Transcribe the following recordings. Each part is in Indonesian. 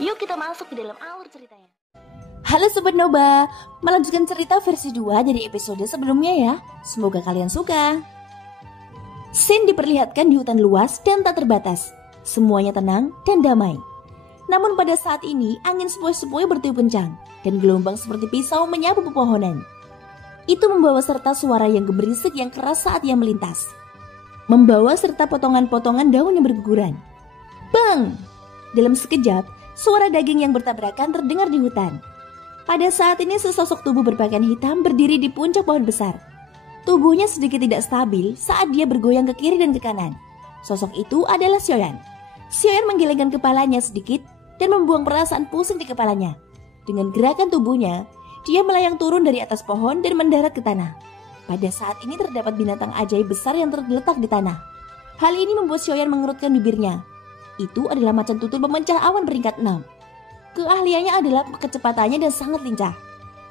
Yuk kita masuk ke dalam alur ceritanya. Halo Sobat Noba, melanjutkan cerita versi 2 dari episode sebelumnya ya. Semoga kalian suka. Scene diperlihatkan di hutan luas dan tak terbatas. Semuanya tenang dan damai. Namun pada saat ini angin sepoi-sepoi bertiup kencang dan gelombang seperti pisau menyapu pepohonan. Itu membawa serta suara yang gemerisik yang keras saat ia melintas. Membawa serta potongan-potongan daun yang berguguran. Bang! Dalam sekejap, suara daging yang bertabrakan terdengar di hutan. Pada saat ini sesosok tubuh berpakaian hitam berdiri di puncak pohon besar. Tubuhnya sedikit tidak stabil saat dia bergoyang ke kiri dan ke kanan. Sosok itu adalah Sioyan. Sioyan menggelengkan kepalanya sedikit dan membuang perasaan pusing di kepalanya. Dengan gerakan tubuhnya, dia melayang turun dari atas pohon dan mendarat ke tanah. Pada saat ini terdapat binatang ajaib besar yang tergeletak di tanah. Hal ini membuat Sioyan mengerutkan bibirnya. Itu adalah macan tutul pemecah awan peringkat 6. Keahliannya adalah kecepatannya dan sangat lincah.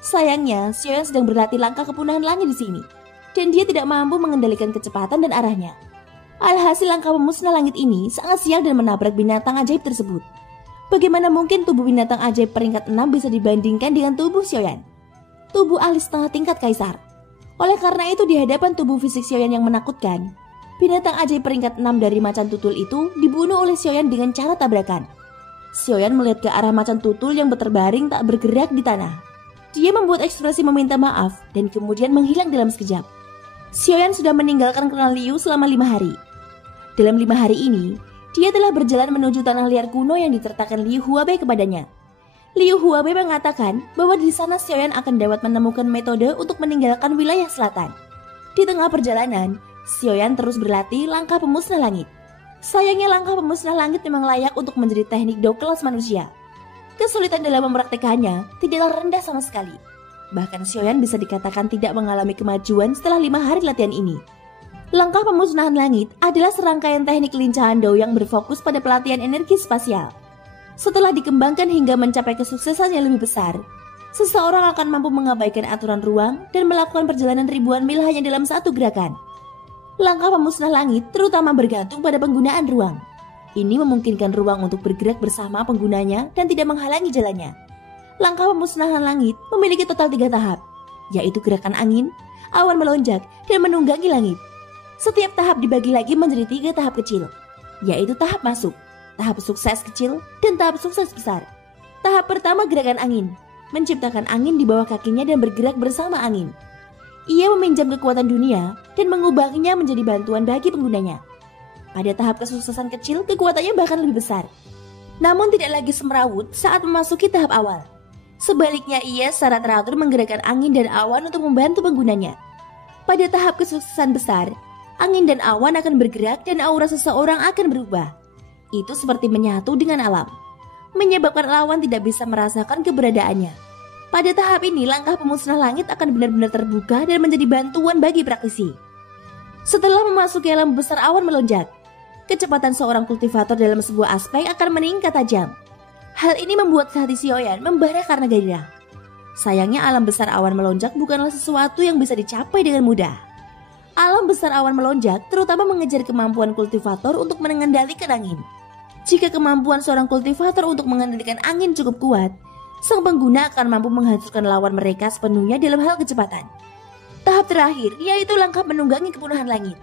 Sayangnya, Sioyan sedang berlatih langkah kepunahan langit di sini, dan dia tidak mampu mengendalikan kecepatan dan arahnya. Alhasil langkah pemusnah langit ini sangat sial dan menabrak binatang ajaib tersebut. Bagaimana mungkin tubuh binatang ajaib peringkat 6 bisa dibandingkan dengan tubuh Sioyan? Tubuh ahli setengah tingkat kaisar. Oleh karena itu di hadapan tubuh fisik Sioyan yang menakutkan, binatang ajaib peringkat 6 dari macan tutul itu dibunuh oleh Sioyan dengan cara tabrakan. Sioyan melihat ke arah macan tutul yang berterbaring tak bergerak di tanah. Dia membuat ekspresi meminta maaf dan kemudian menghilang dalam sekejap. Sioyan sudah meninggalkan Klan Liu selama 5 hari. Dalam 5 hari ini, dia telah berjalan menuju tanah liar kuno yang ditertakan Liu Huabei kepadanya. Liu Huabei mengatakan bahwa di sana Sioyan akan dapat menemukan metode untuk meninggalkan wilayah selatan. Di tengah perjalanan, Sioyan terus berlatih langkah pemusnah langit. Sayangnya langkah pemusnah langit memang layak untuk menjadi teknik dao kelas manusia. Kesulitan dalam mempraktekannya tidaklah rendah sama sekali. Bahkan Sioyan bisa dikatakan tidak mengalami kemajuan setelah 5 hari latihan ini. Langkah pemusnahan langit adalah serangkaian teknik kelincahan dao yang berfokus pada pelatihan energi spasial. Setelah dikembangkan hingga mencapai kesuksesan yang lebih besar, seseorang akan mampu mengabaikan aturan ruang dan melakukan perjalanan ribuan mil hanya dalam satu gerakan. Langkah pemusnah langit terutama bergantung pada penggunaan ruang. Ini memungkinkan ruang untuk bergerak bersama penggunanya dan tidak menghalangi jalannya. Langkah pemusnahan langit memiliki total 3 tahap, yaitu gerakan angin, awan melonjak, dan menunggangi langit. Setiap tahap dibagi lagi menjadi 3 tahap kecil, yaitu tahap masuk, tahap sukses kecil, dan tahap sukses besar. Tahap pertama gerakan angin, menciptakan angin di bawah kakinya dan bergerak bersama angin. Ia meminjam kekuatan dunia dan mengubahnya menjadi bantuan bagi penggunanya. Pada tahap kesuksesan kecil, kekuatannya bahkan lebih besar. Namun tidak lagi semrawut saat memasuki tahap awal. Sebaliknya ia secara teratur menggerakkan angin dan awan untuk membantu penggunanya. Pada tahap kesuksesan besar, angin dan awan akan bergerak dan aura seseorang akan berubah. Itu seperti menyatu dengan alam, menyebabkan lawan tidak bisa merasakan keberadaannya. Pada tahap ini, langkah pemusnah langit akan benar-benar terbuka dan menjadi bantuan bagi praktisi. Setelah memasuki alam besar awan melonjak, kecepatan seorang kultivator dalam sebuah aspek akan meningkat tajam. Hal ini membuat hati Sioyan membara karena gairah. Sayangnya alam besar awan melonjak bukanlah sesuatu yang bisa dicapai dengan mudah. Alam besar awan melonjak terutama mengejar kemampuan kultivator untuk mengendalikan angin. Jika kemampuan seorang kultivator untuk mengendalikan angin cukup kuat, sang pengguna akan mampu menghancurkan lawan mereka sepenuhnya dalam hal kecepatan. Tahap terakhir yaitu langkah menunggangi kepunahan langit.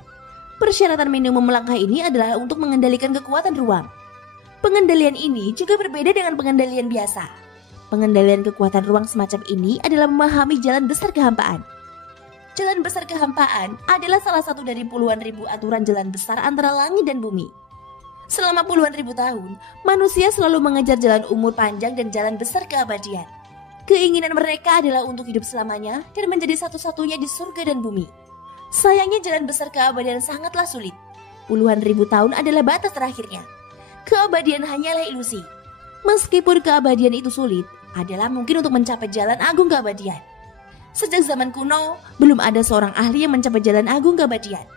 Persyaratan minimum langkah ini adalah untuk mengendalikan kekuatan ruang. Pengendalian ini juga berbeda dengan pengendalian biasa. Pengendalian kekuatan ruang semacam ini adalah memahami jalan besar kehampaan. Jalan besar kehampaan adalah salah satu dari puluhan ribu aturan jalan besar antara langit dan bumi. Selama puluhan ribu tahun, manusia selalu mengejar jalan umur panjang dan jalan besar keabadian. Keinginan mereka adalah untuk hidup selamanya dan menjadi satu-satunya di surga dan bumi. Sayangnya jalan besar keabadian sangatlah sulit. Puluhan ribu tahun adalah batas terakhirnya. Keabadian hanyalah ilusi. Meskipun keabadian itu sulit, adalah mungkin untuk mencapai jalan agung keabadian. Sejak zaman kuno, belum ada seorang ahli yang mencapai jalan agung keabadian.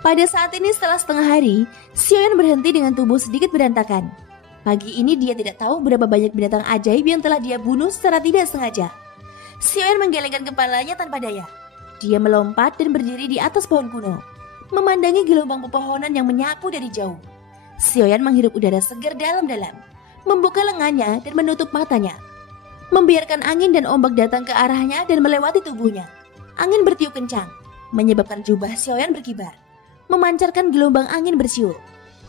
Pada saat ini setelah setengah hari, Sioyan berhenti dengan tubuh sedikit berantakan. Pagi ini dia tidak tahu berapa banyak binatang ajaib yang telah dia bunuh secara tidak sengaja. Sioyan menggelengkan kepalanya tanpa daya. Dia melompat dan berdiri di atas pohon kuno, memandangi gelombang pepohonan yang menyapu dari jauh. Sioyan menghirup udara segar dalam-dalam. membuka lengannya dan menutup matanya. Membiarkan angin dan ombak datang ke arahnya dan melewati tubuhnya. Angin bertiup kencang, menyebabkan jubah Xiaoyan berkibar, memancarkan gelombang angin bersiul.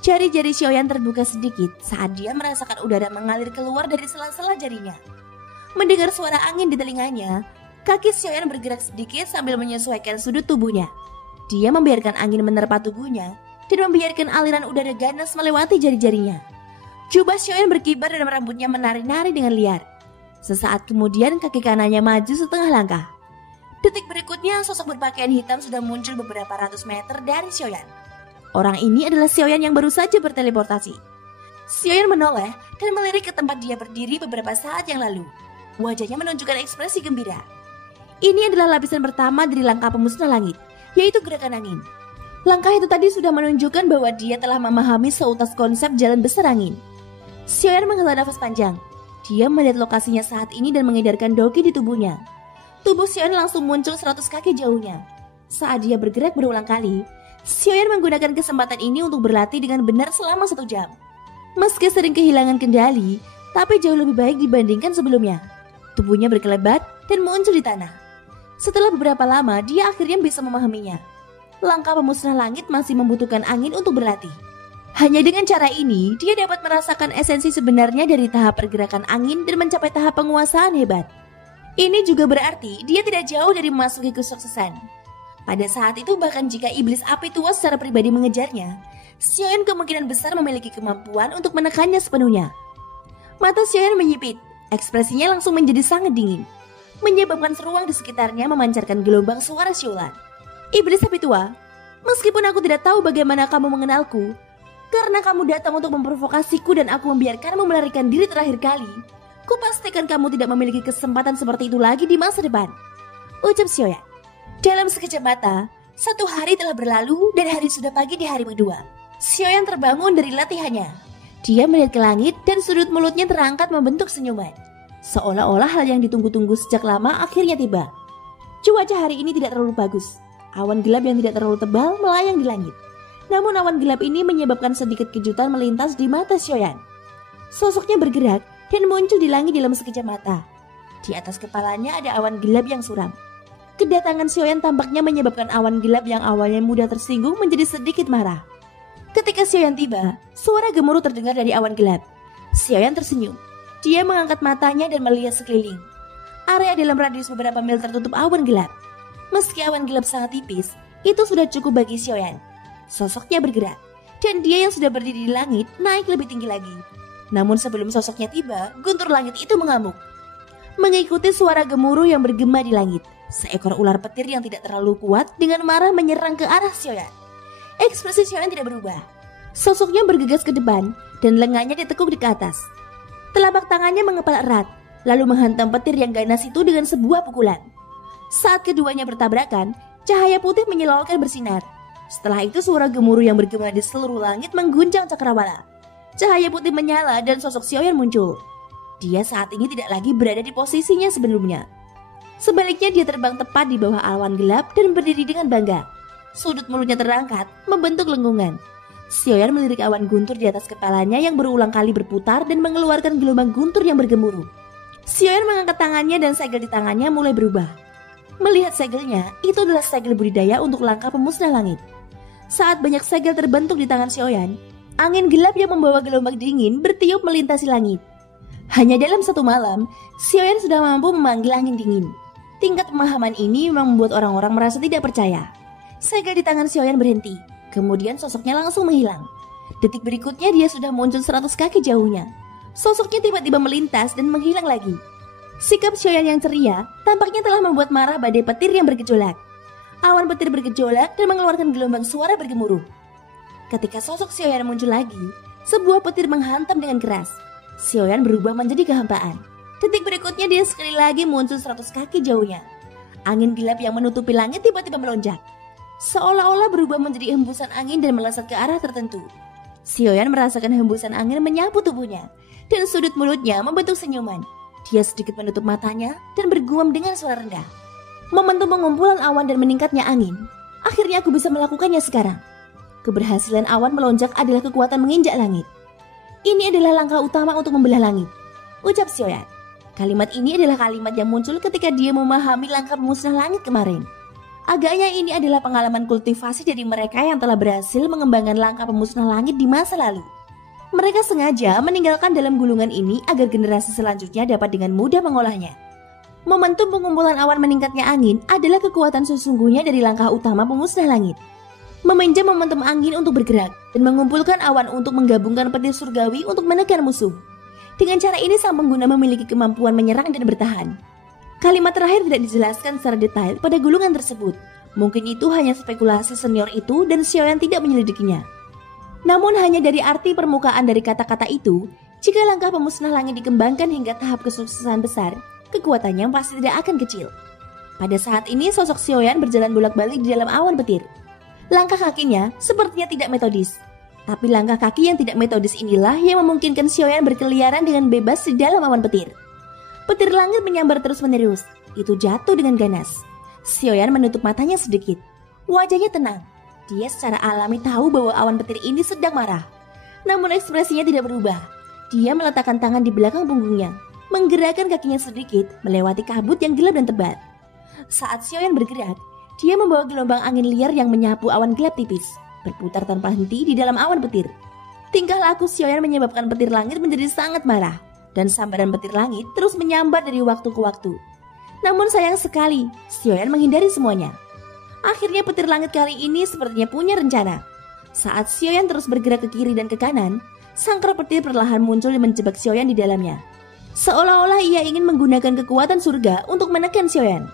Jari-jari Xiaoyan terbuka sedikit saat dia merasakan udara mengalir keluar dari sela-sela jarinya. Mendengar suara angin di telinganya, kaki Xiaoyan bergerak sedikit sambil menyesuaikan sudut tubuhnya. Dia membiarkan angin menerpa tubuhnya dan membiarkan aliran udara ganas melewati jari-jarinya. Jubah Xiaoyan berkibar dan rambutnya menari-nari dengan liar. Sesaat kemudian kaki kanannya maju setengah langkah. Detik berikutnya sosok berpakaian hitam sudah muncul beberapa ratus meter dari Xiaoyan. Orang ini adalah Xiaoyan yang baru saja berteleportasi. Xiaoyan menoleh dan melirik ke tempat dia berdiri beberapa saat yang lalu. Wajahnya menunjukkan ekspresi gembira. Ini adalah lapisan pertama dari langkah pemusnah langit, yaitu gerakan angin. Langkah itu tadi sudah menunjukkan bahwa dia telah memahami seutas konsep jalan besar angin. Xiaoyan menghela nafas panjang. Dia melihat lokasinya saat ini dan mengedarkan doki di tubuhnya. Tubuh Xiaoyan langsung muncul 100 kaki jauhnya. Saat dia bergerak berulang kali, Xiaoyan menggunakan kesempatan ini untuk berlatih dengan benar selama 1 jam. Meski sering kehilangan kendali, tapi jauh lebih baik dibandingkan sebelumnya. Tubuhnya berkelebat dan muncul di tanah. Setelah beberapa lama, dia akhirnya bisa memahaminya. Langkah pemusnah langit masih membutuhkan angin untuk berlatih. Hanya dengan cara ini, dia dapat merasakan esensi sebenarnya dari tahap pergerakan angin dan mencapai tahap penguasaan hebat. Ini juga berarti dia tidak jauh dari memasuki kesuksesan. Pada saat itu bahkan jika iblis api tua secara pribadi mengejarnya, Xiaoyan kemungkinan besar memiliki kemampuan untuk menekannya sepenuhnya. Mata Xiaoyan menyipit, ekspresinya langsung menjadi sangat dingin, menyebabkan ruang di sekitarnya memancarkan gelombang suara siulan. Iblis api tua, meskipun aku tidak tahu bagaimana kamu mengenalku, karena kamu datang untuk memprovokasiku dan aku membiarkanmu melarikan diri terakhir kali, kupastikan kamu tidak memiliki kesempatan seperti itu lagi di masa depan, ucap Xiaoyan. Dalam sekejap mata, 1 hari telah berlalu dan hari sudah pagi di hari kedua. Xiaoyan terbangun dari latihannya. Dia melihat ke langit dan sudut mulutnya terangkat membentuk senyuman. Seolah-olah hal yang ditunggu-tunggu sejak lama akhirnya tiba. Cuaca hari ini tidak terlalu bagus. Awan gelap yang tidak terlalu tebal melayang di langit. Namun awan gelap ini menyebabkan sedikit kejutan melintas di mata Xiaoyan. Sosoknya bergerak dan muncul di langit dalam sekejap mata. Di atas kepalanya ada awan gelap yang suram. Kedatangan Xiaoyan tampaknya menyebabkan awan gelap yang awalnya mudah tersinggung menjadi sedikit marah. Ketika Xiaoyan tiba, suara gemuruh terdengar dari awan gelap. Xiaoyan tersenyum. Dia mengangkat matanya dan melihat sekeliling. Area dalam radius beberapa mil tertutup awan gelap. Meski awan gelap sangat tipis, itu sudah cukup bagi Xiaoyan. Sosoknya bergerak, dan dia yang sudah berdiri di langit naik lebih tinggi lagi. Namun sebelum sosoknya tiba, guntur langit itu mengamuk. Mengikuti suara gemuruh yang bergema di langit, seekor ular petir yang tidak terlalu kuat dengan marah menyerang ke arah Xiaoyan. Ekspresi Xiaoyan tidak berubah. Sosoknya bergegas ke depan dan lengannya ditekuk ke atas. Telapak tangannya mengepal erat, lalu menghantam petir yang ganas itu dengan sebuah pukulan. Saat keduanya bertabrakan, cahaya putih menyilaukan bersinar. Setelah itu suara gemuruh yang bergema di seluruh langit mengguncang cakrawala. Cahaya putih menyala dan sosok Xiaoyan muncul. Dia saat ini tidak lagi berada di posisinya sebelumnya. Sebaliknya dia terbang tepat di bawah awan gelap dan berdiri dengan bangga. Sudut mulutnya terangkat, membentuk lengkungan. Xiaoyan melirik awan guntur di atas kepalanya yang berulang kali berputar dan mengeluarkan gelombang guntur yang bergemuruh. Xiaoyan mengangkat tangannya dan segel di tangannya mulai berubah. Melihat segelnya, itu adalah segel budidaya untuk langkah pemusnah langit. Saat banyak segel terbentuk di tangan Xiaoyan, angin gelap yang membawa gelombang dingin bertiup melintasi langit. Hanya dalam 1 malam, Xiaoyan sudah mampu memanggil angin dingin. Tingkat pemahaman ini memang membuat orang-orang merasa tidak percaya. Segel di tangan Xiaoyan berhenti, kemudian sosoknya langsung menghilang. Detik berikutnya dia sudah muncul 100 kaki jauhnya. Sosoknya tiba-tiba melintas dan menghilang lagi. Sikap Xiaoyan yang ceria tampaknya telah membuat marah badai petir yang bergejolak. Awan petir bergejolak dan mengeluarkan gelombang suara bergemuruh. Ketika sosok Xiaoyan muncul lagi, sebuah petir menghantam dengan keras. Xiaoyan berubah menjadi kehampaan. Detik berikutnya dia sekali lagi muncul 100 kaki jauhnya. Angin gelap yang menutupi langit tiba-tiba melonjak. Seolah-olah berubah menjadi hembusan angin dan melesat ke arah tertentu. Xiaoyan merasakan hembusan angin menyapu tubuhnya, dan sudut mulutnya membentuk senyuman. Dia sedikit menutup matanya dan bergumam dengan suara rendah. Momentum pengumpulan awan dan meningkatnya angin. Akhirnya aku bisa melakukannya sekarang. Keberhasilan awan melonjak adalah kekuatan menginjak langit. Ini adalah langkah utama untuk membelah langit, ucap Sioyan. Kalimat ini adalah kalimat yang muncul ketika dia memahami langkah pemusnah langit kemarin. Agaknya ini adalah pengalaman kultivasi dari mereka yang telah berhasil mengembangkan langkah pemusnah langit di masa lalu. Mereka sengaja meninggalkan dalam gulungan ini agar generasi selanjutnya dapat dengan mudah mengolahnya. Momentum pengumpulan awan meningkatnya angin adalah kekuatan sesungguhnya dari langkah utama pemusnah langit. Meminjam momentum angin untuk bergerak dan mengumpulkan awan untuk menggabungkan petir surgawi untuk menekan musuh. Dengan cara ini sang pengguna memiliki kemampuan menyerang dan bertahan. Kalimat terakhir tidak dijelaskan secara detail pada gulungan tersebut. Mungkin itu hanya spekulasi senior itu dan Sioyan tidak menyelidikinya. Namun hanya dari arti permukaan dari kata-kata itu, jika langkah pemusnah langit dikembangkan hingga tahap kesuksesan besar, kekuatannya pasti tidak akan kecil. Pada saat ini sosok Sioyan berjalan bolak-balik di dalam awan petir. Langkah kakinya sepertinya tidak metodis. Tapi langkah kaki yang tidak metodis inilah yang memungkinkan Sioyan berkeliaran dengan bebas di dalam awan petir. Petir langit menyambar terus-menerus. Itu jatuh dengan ganas. Sioyan menutup matanya sedikit. Wajahnya tenang. Dia secara alami tahu bahwa awan petir ini sedang marah. Namun ekspresinya tidak berubah. Dia meletakkan tangan di belakang punggungnya, menggerakkan kakinya sedikit melewati kabut yang gelap dan tebal. Saat Sioyan bergerak, dia membawa gelombang angin liar yang menyapu awan gelap tipis, berputar tanpa henti di dalam awan petir. Tingkah laku Sioyan menyebabkan petir langit menjadi sangat marah, dan sambaran petir langit terus menyambar dari waktu ke waktu. Namun sayang sekali, Sioyan menghindari semuanya. Akhirnya petir langit kali ini sepertinya punya rencana. Saat Sioyan terus bergerak ke kiri dan ke kanan, sangkar petir perlahan muncul dan menjebak Sioyan di dalamnya. Seolah-olah ia ingin menggunakan kekuatan surga untuk menekan Sioyan.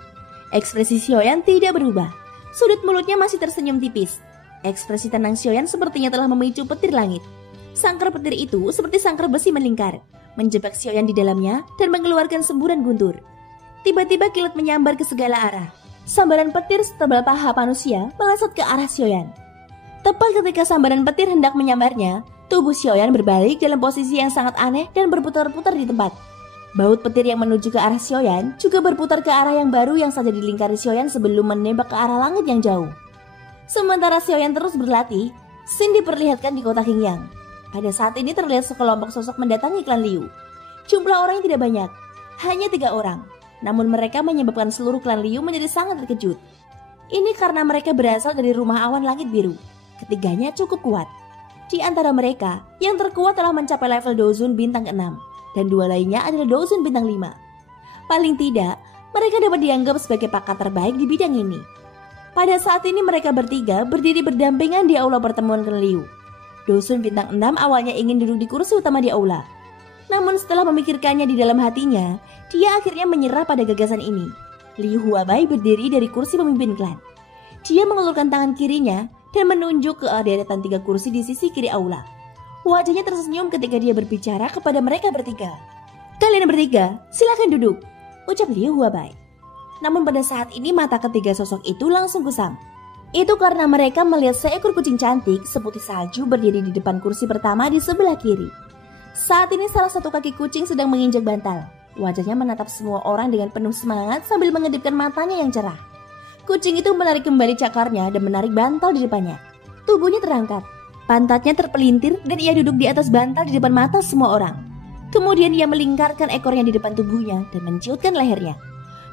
Ekspresi Sioyan tidak berubah. Sudut mulutnya masih tersenyum tipis. Ekspresi tenang Sioyan sepertinya telah memicu petir langit. Sangkar petir itu seperti sangkar besi melingkar, menjebak Sioyan di dalamnya dan mengeluarkan semburan guntur. Tiba-tiba kilat menyambar ke segala arah. Sambaran petir setebal paha manusia melesat ke arah Sioyan. Tepat ketika sambaran petir hendak menyambarnya, tubuh Sioyan berbalik dalam posisi yang sangat aneh dan berputar-putar di tempat. Baut petir yang menuju ke arah Sioyan juga berputar ke arah yang baru yang saja dilingkari Sioyan sebelum menembak ke arah langit yang jauh. Sementara Sioyan terus berlatih, Sin diperlihatkan di kota Qingyang. Pada saat ini terlihat sekelompok sosok mendatangi klan Liu. Jumlah orang yang tidak banyak, hanya 3 orang. Namun mereka menyebabkan seluruh klan Liu menjadi sangat terkejut. Ini karena mereka berasal dari rumah awan langit biru. Ketiganya cukup kuat. Di antara mereka, yang terkuat telah mencapai level Dozun bintang 6. Dan 2 lainnya adalah Dozun bintang 5. Paling tidak, mereka dapat dianggap sebagai pakar terbaik di bidang ini. Pada saat ini mereka bertiga berdiri berdampingan di aula pertemuan klan Liu. Dozun bintang 6 awalnya ingin duduk di kursi utama di aula. Namun setelah memikirkannya di dalam hatinya, dia akhirnya menyerah pada gagasan ini. Liu Huabai berdiri dari kursi pemimpin klan. Dia mengulurkan tangan kirinya dan menunjuk ke deretan 3 kursi di sisi kiri aula. Wajahnya tersenyum ketika dia berbicara kepada mereka bertiga. "Kalian bertiga, silakan duduk," ucap Liu Huabai. Namun pada saat ini mata ketiga sosok itu langsung kusam. Itu karena mereka melihat seekor kucing cantik seputih salju berdiri di depan kursi pertama di sebelah kiri. Saat ini salah satu kaki kucing sedang menginjak bantal. Wajahnya menatap semua orang dengan penuh semangat sambil mengedipkan matanya yang cerah. Kucing itu menarik kembali cakarnya dan menarik bantal di depannya. Tubuhnya terangkat. Pantatnya terpelintir dan ia duduk di atas bantal di depan mata semua orang. Kemudian ia melingkarkan ekornya di depan tubuhnya dan menciutkan lehernya.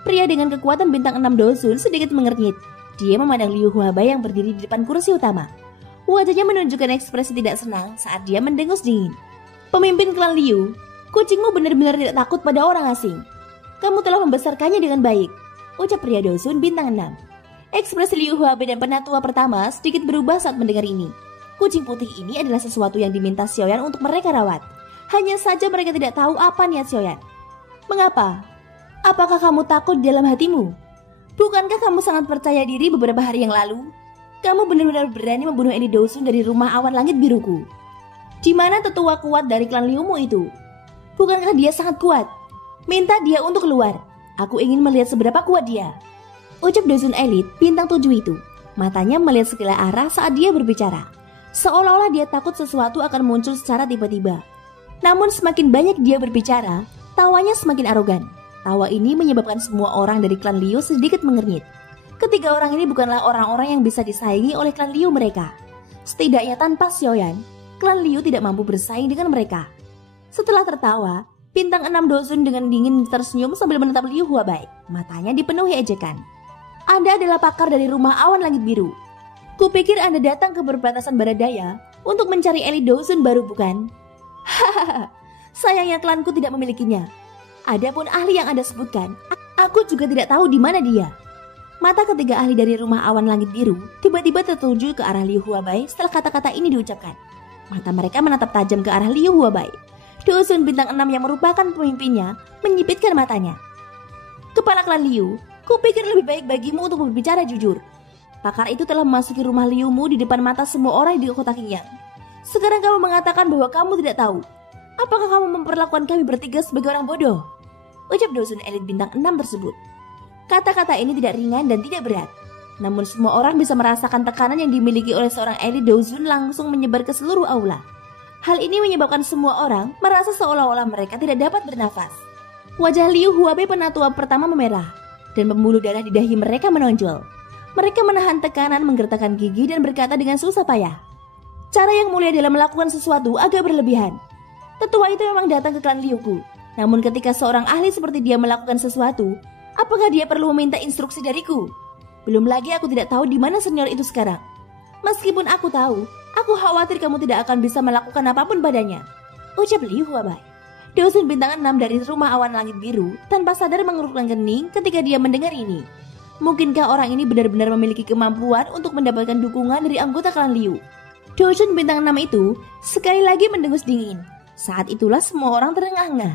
Pria dengan kekuatan bintang 6 Dozun sedikit mengernyit. Dia memandang Liu Huabai yang berdiri di depan kursi utama. Wajahnya menunjukkan ekspresi tidak senang saat dia mendengus dingin. "Pemimpin klan Liu, kucingmu benar-benar tidak takut pada orang asing. Kamu telah membesarkannya dengan baik," ucap pria Dozun bintang 6. Ekspresi Liu Huabai dan penatua pertama sedikit berubah saat mendengar ini. Kucing putih ini adalah sesuatu yang diminta Sioyan untuk mereka rawat. Hanya saja mereka tidak tahu apa niat Sioyan. "Mengapa? Apakah kamu takut di dalam hatimu? Bukankah kamu sangat percaya diri beberapa hari yang lalu? Kamu benar-benar berani membunuh Eni Dozun dari rumah awan langit biruku. Di mana tetua kuat dari klan Liumu itu? Bukankah dia sangat kuat? Minta dia untuk keluar. Aku ingin melihat seberapa kuat dia," ucap Dozun elit bintang 7 itu. Matanya melihat segala arah saat dia berbicara. Seolah-olah dia takut sesuatu akan muncul secara tiba-tiba. Namun semakin banyak dia berbicara, tawanya semakin arogan. Tawa ini menyebabkan semua orang dari klan Liu sedikit mengernyit. Ketiga orang ini bukanlah orang-orang yang bisa disaingi oleh klan Liu mereka. Setidaknya tanpa Sioyan, klan Liu tidak mampu bersaing dengan mereka. Setelah tertawa, bintang 6 Dozun dengan dingin tersenyum sambil menatap Liu Huabai. Matanya dipenuhi ejekan. Anda adalah pakar dari rumah awan langit biru. Kupikir Anda datang ke perbatasan barat daya untuk mencari elit Dozun baru, bukan? Hahaha, sayangnya klanku tidak memilikinya. Adapun ahli yang Anda sebutkan, aku juga tidak tahu di mana dia. Mata ketiga ahli dari rumah awan langit biru tiba-tiba tertuju ke arah Liu Huabai setelah kata-kata ini diucapkan. Mata mereka menatap tajam ke arah Liu Huabai. Dozun bintang 6 yang merupakan pemimpinnya menyipitkan matanya. Kepala klan Liu, kupikir lebih baik bagimu untuk berbicara jujur. Pakar itu telah memasuki rumah Liumu di depan mata semua orang di kota Qingyang. Sekarang kamu mengatakan bahwa kamu tidak tahu. Apakah kamu memperlakukan kami bertiga sebagai orang bodoh? Ucap Dozun elit bintang 6 tersebut. Kata-kata ini tidak ringan dan tidak berat. Namun semua orang bisa merasakan tekanan yang dimiliki oleh seorang elit Dozun langsung menyebar ke seluruh aula. Hal ini menyebabkan semua orang merasa seolah-olah mereka tidak dapat bernafas. Wajah Liu Huabai penatua pertama memerah dan pembuluh darah di dahi mereka menonjol. Mereka menahan tekanan, menggertakkan gigi dan berkata dengan susah payah. Cara yang mulia dalam melakukan sesuatu agak berlebihan. Tetua itu memang datang ke klan Liuku. Namun ketika seorang ahli seperti dia melakukan sesuatu, apakah dia perlu meminta instruksi dariku? Belum lagi aku tidak tahu di mana senior itu sekarang. Meskipun aku tahu, aku khawatir kamu tidak akan bisa melakukan apapun padanya. Ucap Liu Huabai. Dozun bintang 6 dari rumah awan langit biru tanpa sadar mengerutkan kening ketika dia mendengar ini. Mungkinkah orang ini benar-benar memiliki kemampuan untuk mendapatkan dukungan dari anggota klan Liu? Dozun bintang 6 itu sekali lagi mendengus dingin. Saat itulah semua orang terengah-engah.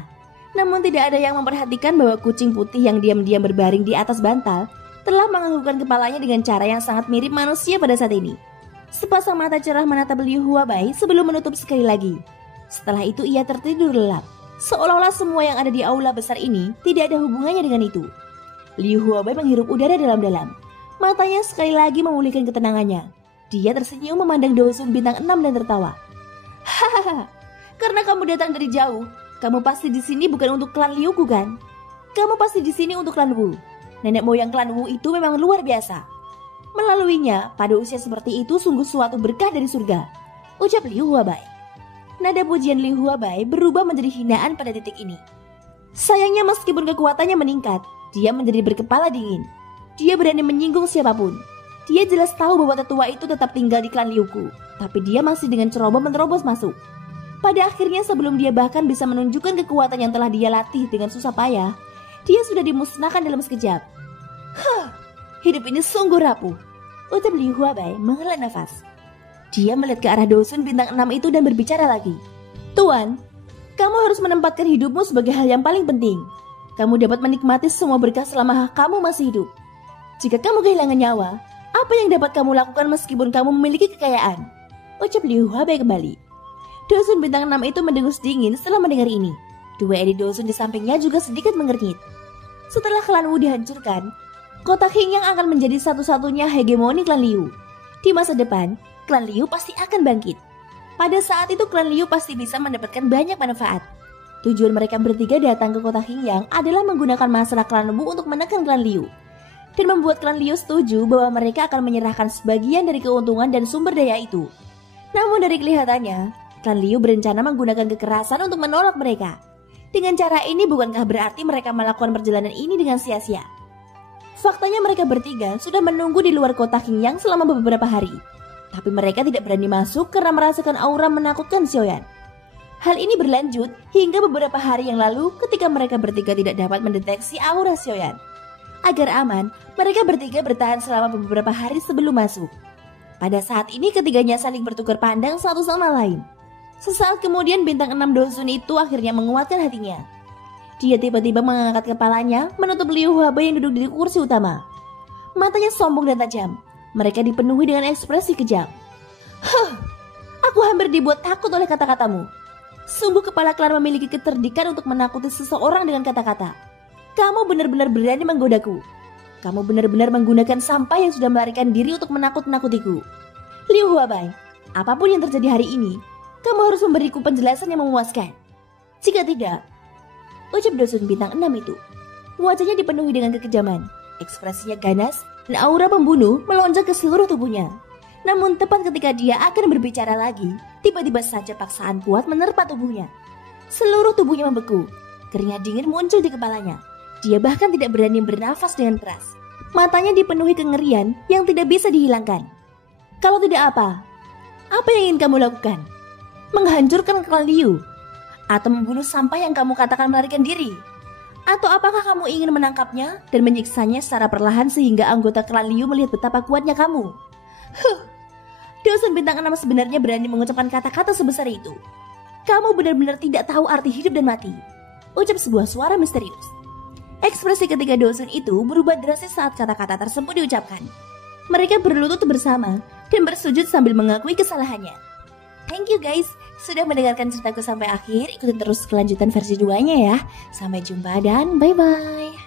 Namun tidak ada yang memperhatikan bahwa kucing putih yang diam-diam berbaring di atas bantal telah menganggukkan kepalanya dengan cara yang sangat mirip manusia pada saat ini. Sepasang mata cerah menatap Liu Huabai sebelum menutup sekali lagi. Setelah itu ia tertidur lelap. Seolah-olah semua yang ada di aula besar ini tidak ada hubungannya dengan itu. Liu Huabai menghirup udara dalam-dalam. Matanya sekali lagi memulihkan ketenangannya. Dia tersenyum memandang Dozun bintang 6 dan tertawa. Hahaha, karena kamu datang dari jauh, kamu pasti di sini bukan untuk klan Liuku kan? Kamu pasti di sini untuk klan Wu. Nenek moyang klan Wu itu memang luar biasa. Melaluinya pada usia seperti itu sungguh suatu berkah dari surga. Ucap Liu Huabai. Nada pujian Liu Huabai berubah menjadi hinaan pada titik ini. Sayangnya meskipun kekuatannya meningkat, dia menjadi berkepala dingin. Dia berani menyinggung siapapun. Dia jelas tahu bahwa tetua itu tetap tinggal di klan Liuku, tapi dia masih dengan ceroboh menerobos masuk. Pada akhirnya sebelum dia bahkan bisa menunjukkan kekuatan yang telah dia latih dengan susah payah, dia sudah dimusnahkan dalam sekejap. Hidup ini sungguh rapuh. Ucap Liu Huabai menghela nafas. Dia melihat ke arah Dozun bintang 6 itu dan berbicara lagi. Tuan, kamu harus menempatkan hidupmu sebagai hal yang paling penting. Kamu dapat menikmati semua berkah selama kamu masih hidup. Jika kamu kehilangan nyawa, apa yang dapat kamu lakukan meskipun kamu memiliki kekayaan? Ucap Liu Huabai kembali. Dozun bintang 6 itu mendengus dingin setelah mendengar ini. Dua elit Dozun di sampingnya juga sedikit mengernyit. Setelah klan Wu dihancurkan, kota Qingyang akan menjadi satu-satunya hegemoni klan Liu. Di masa depan, klan Liu pasti akan bangkit. Pada saat itu klan Liu pasti bisa mendapatkan banyak manfaat. Tujuan mereka bertiga datang ke kota Qingyang adalah menggunakan masalah klan Wu untuk menekan klan Liu. Dan membuat klan Liu setuju bahwa mereka akan menyerahkan sebagian dari keuntungan dan sumber daya itu. Namun dari kelihatannya, klan Liu berencana menggunakan kekerasan untuk menolak mereka. Dengan cara ini bukankah berarti mereka melakukan perjalanan ini dengan sia-sia? Faktanya mereka bertiga sudah menunggu di luar kota Qingyang selama beberapa hari. Tapi mereka tidak berani masuk karena merasakan aura menakutkan Xiaoyan. Hal ini berlanjut hingga beberapa hari yang lalu ketika mereka bertiga tidak dapat mendeteksi aura Xiaoyan. Agar aman, mereka bertiga bertahan selama beberapa hari sebelum masuk. Pada saat ini ketiganya saling bertukar pandang satu sama lain. Sesaat kemudian bintang 6 Dozun itu akhirnya menguatkan hatinya. Dia tiba-tiba mengangkat kepalanya menutup Liu Huabai yang duduk di kursi utama. Matanya sombong dan tajam. Mereka dipenuhi dengan ekspresi kejam. Aku hampir dibuat takut oleh kata-katamu. Sungguh kepala klan memiliki keterdikan untuk menakuti seseorang dengan kata-kata. Kamu benar-benar berani menggodaku. Kamu benar-benar menggunakan sampah yang sudah melarikan diri untuk menakut-nakutiku. Liu Huabai, apapun yang terjadi hari ini, kamu harus memberiku penjelasan yang memuaskan. Jika tidak, ucap Dozun bintang 6 itu. Wajahnya dipenuhi dengan kekejaman. Ekspresinya ganas dan aura pembunuh melonjak ke seluruh tubuhnya. Namun tepat ketika dia akan berbicara lagi, tiba-tiba saja paksaan kuat menerpa tubuhnya. Seluruh tubuhnya membeku, keringat dingin muncul di kepalanya. Dia bahkan tidak berani bernafas dengan keras. Matanya dipenuhi kengerian yang tidak bisa dihilangkan. Kalau tidak apa yang ingin kamu lakukan? Menghancurkan klan Liu? Atau membunuh sampah yang kamu katakan melarikan diri? Atau apakah kamu ingin menangkapnya dan menyiksanya secara perlahan sehingga anggota klan Liu melihat betapa kuatnya kamu? Dosen bintang 6 sebenarnya berani mengucapkan kata-kata sebesar itu. Kamu benar-benar tidak tahu arti hidup dan mati, ucap sebuah suara misterius. Ekspresi ketiga dosen itu berubah drastis saat kata-kata tersebut diucapkan. Mereka berlutut bersama dan bersujud sambil mengakui kesalahannya. Thank you guys, sudah mendengarkan ceritaku sampai akhir. Ikutin terus kelanjutan versi 2-nya ya. Sampai jumpa dan bye-bye.